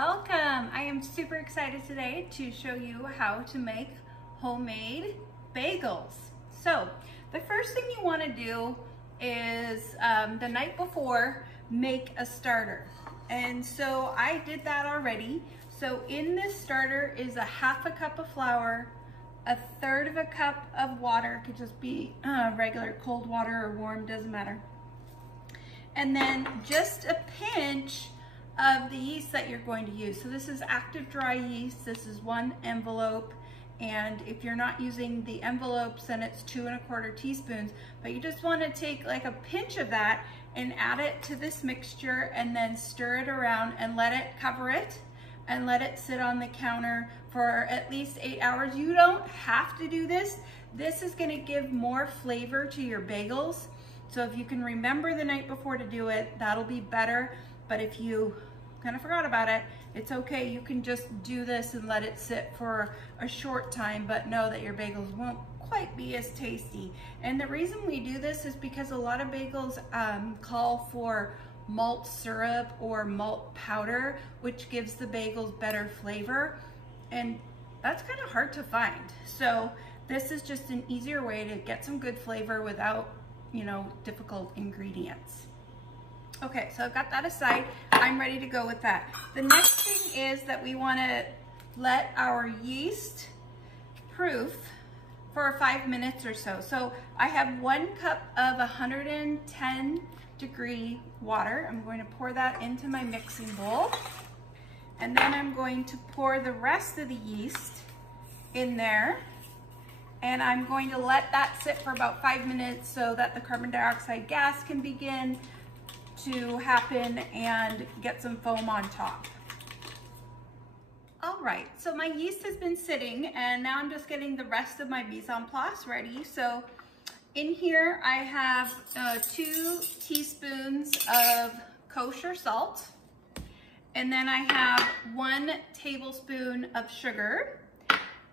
Welcome! I am super excited today to show you how to make homemade bagels. So the first thing you want to do is the night before make a starter. And so I did that already. So in this starter is a half a cup of flour, a third of a cup of water, could just be regular cold water or warm, doesn't matter. And then just a pinch of the yeast that you're going to use. So this is active dry yeast. This is 1 envelope. And if you're not using the envelopes, then it's 2 1/4 teaspoons. But you just want to take like a pinch of that and add it to this mixture and then stir it around and let it cover it and let it sit on the counter for at least 8 hours. You don't have to do this. This is going to give more flavor to your bagels. So if you can remember the night before to do it, that'll be better. But if you kind of forgot about it, it's okay. You can just do this and let it sit for a short time, but know that your bagels won't quite be as tasty. And the reason we do this is because a lot of bagels call for malt syrup or malt powder, which gives the bagels better flavor. And that's kind of hard to find. So this is just an easier way to get some good flavor without, you know, difficult ingredients. Okay, so I've got that aside. I'm ready to go with that. The next thing is that we want to let our yeast proof for 5 minutes or so. So I have 1 cup of 110-degree water. I'm going to pour that into my mixing bowl. And then I'm going to pour the rest of the yeast in there. And I'm going to let that sit for about 5 minutes so that the carbon dioxide gas can begin to happen and get some foam on top. All right, so my yeast has been sitting and now I'm just getting the rest of my mise en place ready. So in here I have 2 teaspoons of kosher salt, and then I have 1 tablespoon of sugar.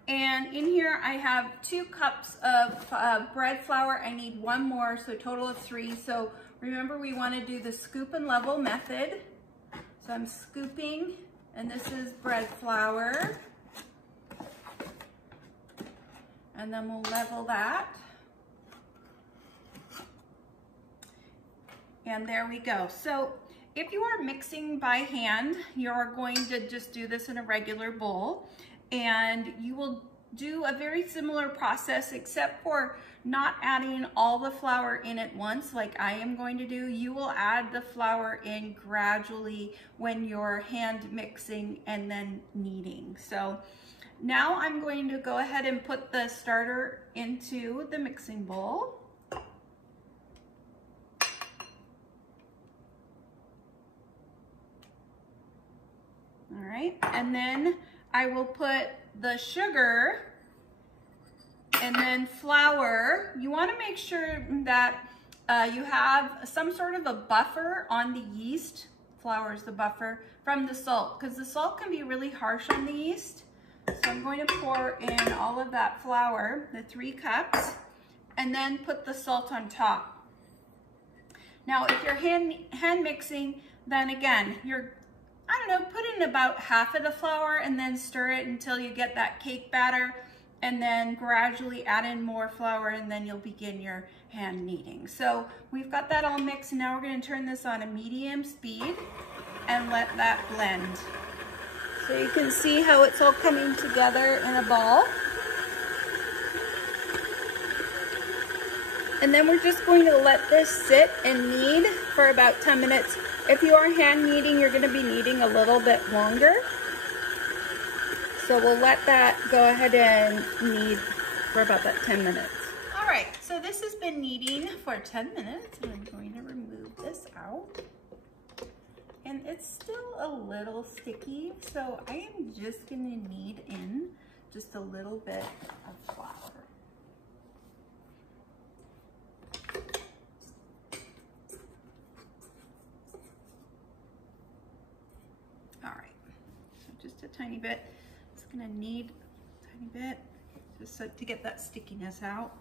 And in here I have 2 cups of bread flour. I need 1 more, so a total of 3. So remember, we want to do the scoop and level method. So I'm scooping, and this is bread flour. And then we'll level that. And there we go. So if you are mixing by hand, you're going to just do this in a regular bowl. And you will do a very similar process, except for not adding all the flour in at once like I am going to do. You will add the flour in gradually when you're hand mixing and then kneading. So now I'm going to go ahead and put the starter into the mixing bowl. All right, and then I will put the sugar and then flour. You want to make sure that you have some sort of a buffer on the yeast. Flour is the buffer from the salt, because the salt can be really harsh on the yeast. So I'm going to pour in all of that flour, the 3 cups, and then put the salt on top. Now, if you're hand mixing, then again, I don't know, put in about half of the flour and then stir it until you get that cake batter, and then gradually add in more flour, and then you'll begin your hand kneading. So we've got that all mixed, and now we're going to turn this on a medium speed and let that blend. So you can see how it's all coming together in a ball. And then we're just going to let this sit and knead for about 10 minutes. If you are hand kneading, you're going to be kneading a little bit longer. So we'll let that go ahead and knead for about that 10 minutes. All right, so this has been kneading for 10 minutes, and I'm going to remove this out. And it's still a little sticky, so I am just going to knead in just a little bit of flour. Just a tiny bit. Just gonna knead a tiny bit just so to get that stickiness out.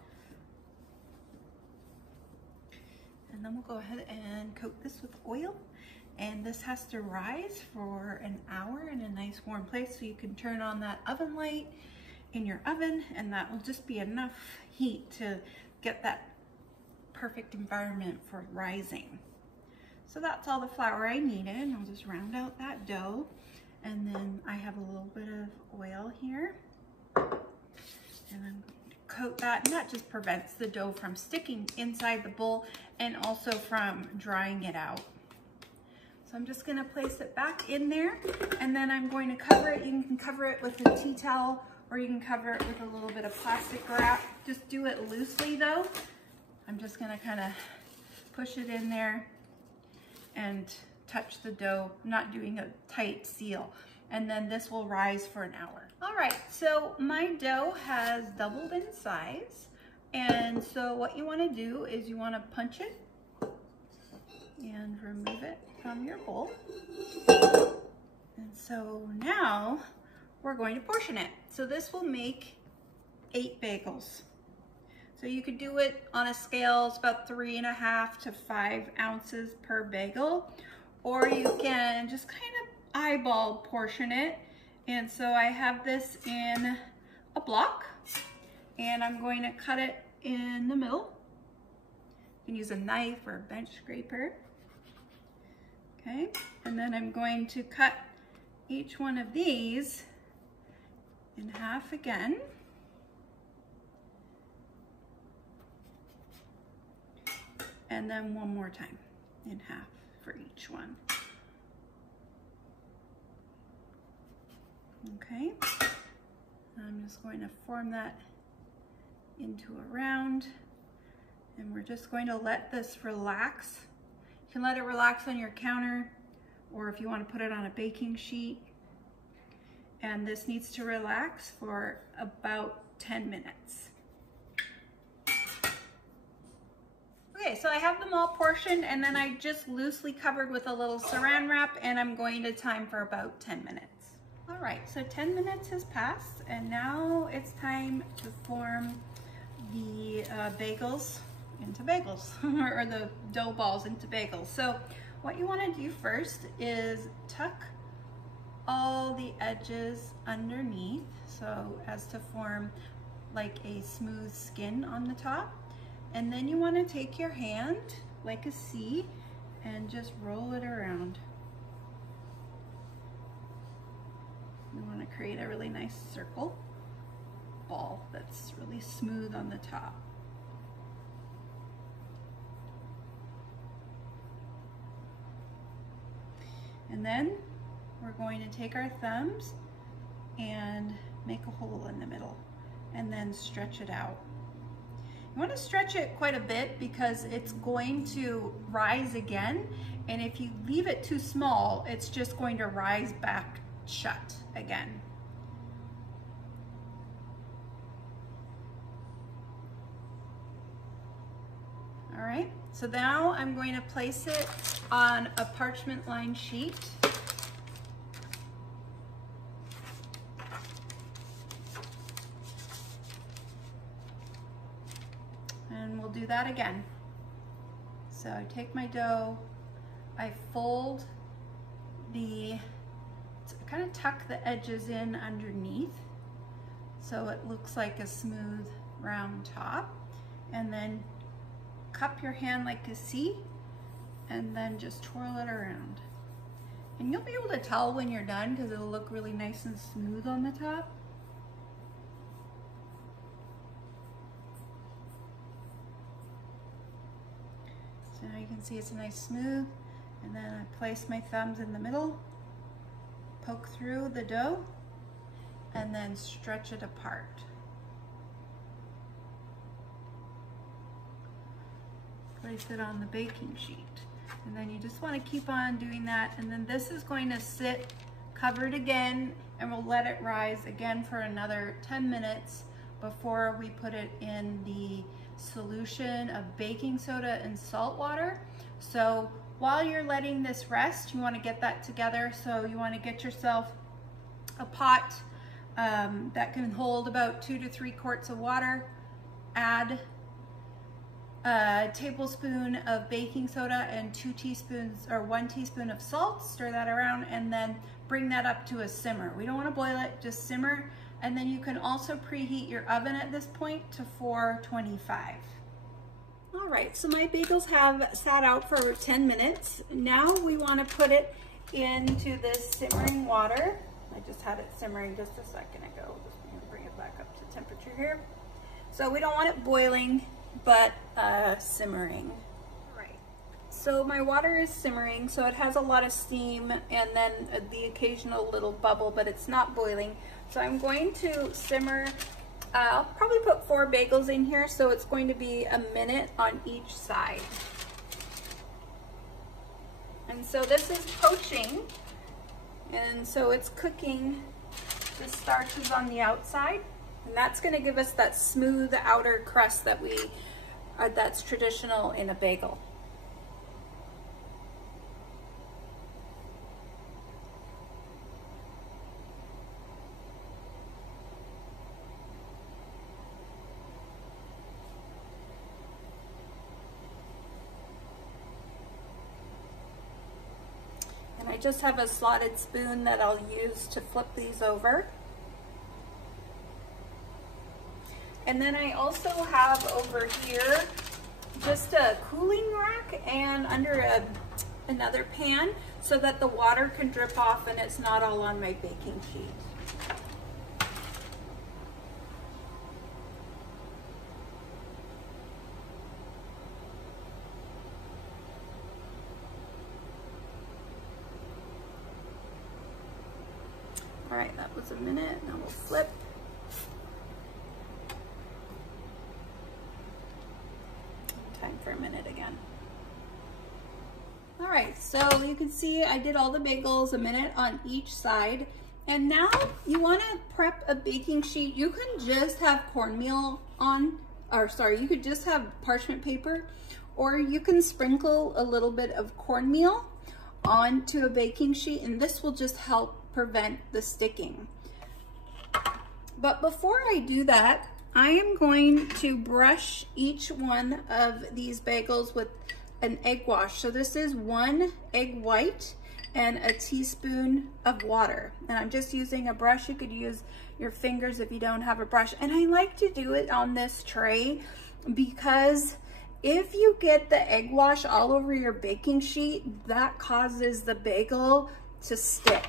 And then we'll go ahead and coat this with oil And this has to rise for an hour in a nice warm place, so you can turn on that oven light in your oven, and that will just be enough heat to get that perfect environment for rising. So that's all the flour I needed. I'll just round out that dough, and then I have a little bit of oil here, and I'm going to coat that, and that just prevents the dough from sticking inside the bowl and also from drying it out. So I'm just gonna place it back in there, and then I'm going to cover it. You can cover it with a tea towel, or you can cover it with a little bit of plastic wrap. Just do it loosely though. I'm just gonna kind of push it in there and touch the dough, not doing a tight seal. And then this will rise for an hour. All right, so my dough has doubled in size. And so what you wanna do is you wanna punch it and remove it from your bowl. And so now we're going to portion it. So this will make 8 bagels. So you could do it on a scale, it's about 3.5 to 5 ounces per bagel, or you can just kind of eyeball portion it. And so I have this in a block, and I'm going to cut it in the middle. You can use a knife or a bench scraper. Okay, and then I'm going to cut each one of these in half again. And then one more time in half for each one. Okay, I'm just going to form that into a round, and we're just going to let this relax. You can let it relax on your counter, or if you want to put it on a baking sheet. And this needs to relax for about 10 minutes. Okay, so I have them all portioned, and then I just loosely covered with a little saran wrap, and I'm going to time for about 10 minutes. All right, so 10 minutes has passed, and now it's time to form the bagels into bagels, or the dough balls into bagels. So what you want to do first is tuck all the edges underneath, so as to form like a smooth skin on the top. And then you want to take your hand like a C and just roll it around. You want to create a really nice circle ball that's really smooth on the top. And then we're going to take our thumbs and make a hole in the middle and then stretch it out. You want to stretch it quite a bit because it's going to rise again, and if you leave it too small, it's just going to rise back shut again. All right, so now I'm going to place it on a parchment lined sheet. And we'll do that again. So I take my dough, I fold kind of tuck the edges in underneath so it looks like a smooth round top, and then cup your hand like a C and then just twirl it around. And you'll be able to tell when you're done because it'll look really nice and smooth on the top. So now you can see it's a nice smooth, and then I place my thumbs in the middle, poke through the dough, and then stretch it apart. Place it on the baking sheet. And then you just want to keep on doing that, and then this is going to sit covered again, and we'll let it rise again for another 10 minutes before we put it in the solution of baking soda and salt water. So while you're letting this rest, you want to get that together. So you want to get yourself a pot that can hold about 2 to 3 quarts of water. Add a tablespoon of baking soda and 2 teaspoons or 1 teaspoon of salt. Stir that around and then bring that up to a simmer. We don't want to boil it, just simmer. And then you can also preheat your oven at this point to 425. All right, so my bagels have sat out for 10 minutes. Now we want to put it into this simmering water. I just had it simmering just a second ago. Just going to bring it back up to temperature here. So we don't want it boiling, but simmering. All right, so my water is simmering, so it has a lot of steam and then the occasional little bubble, but it's not boiling. So I'm going to simmer, I'll probably put 4 bagels in here, so it's going to be a minute on each side. And so this is poaching, and so it's cooking the starches on the outside, and that's going to give us that smooth outer crust that that's traditional in a bagel. And I just have a slotted spoon that I'll use to flip these over. And then I also have over here just a cooling rack and under another pan so that the water can drip off and it's not all on my baking sheet. All right, that was a minute. Now we'll flip. Time for a minute again. All right, so you can see I did all the bagels, a minute on each side. And now you want to prep a baking sheet. You can just have cornmeal on, or sorry, you could just have parchment paper, or you can sprinkle a little bit of cornmeal onto a baking sheet, and this will just help prevent the sticking. But before I do that, I am going to brush each one of these bagels with an egg wash. So this is 1 egg white and a teaspoon of water. And I'm just using a brush. You could use your fingers if you don't have a brush. And I like to do it on this tray because if you get the egg wash all over your baking sheet, that causes the bagel to stick.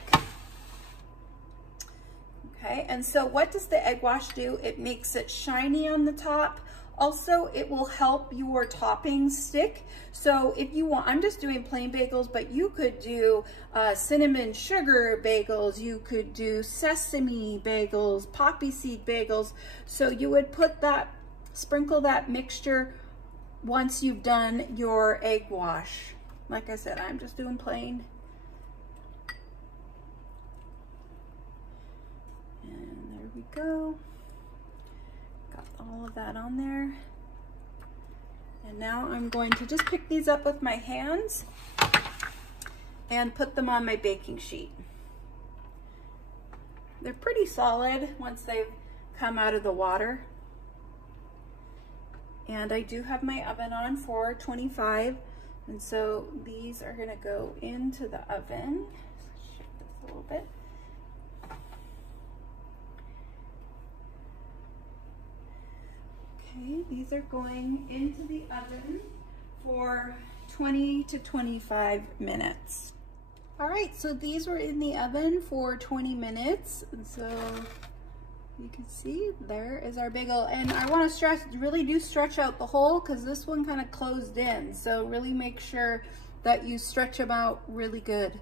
Okay, and so what does the egg wash do? It makes it shiny on the top. Also, it will help your toppings stick. So if you want, I'm just doing plain bagels, but you could do cinnamon sugar bagels, you could do sesame bagels, poppy seed bagels. So you would put that, sprinkle that mixture once you've done your egg wash. Like I said, I'm just doing plain. And there we go. Got all of that on there. And now I'm going to just pick these up with my hands and put them on my baking sheet. They're pretty solid once they've come out of the water. And I do have my oven on 425, and so these are gonna go into the oven. Let's shift this a little bit. Okay, these are going into the oven for 20 to 25 minutes. All right, so these were in the oven for 20 minutes. And so you can see there is our bagel. And I want to really do stretch out the hole because this one kind of closed in. So really make sure that you stretch them out really good.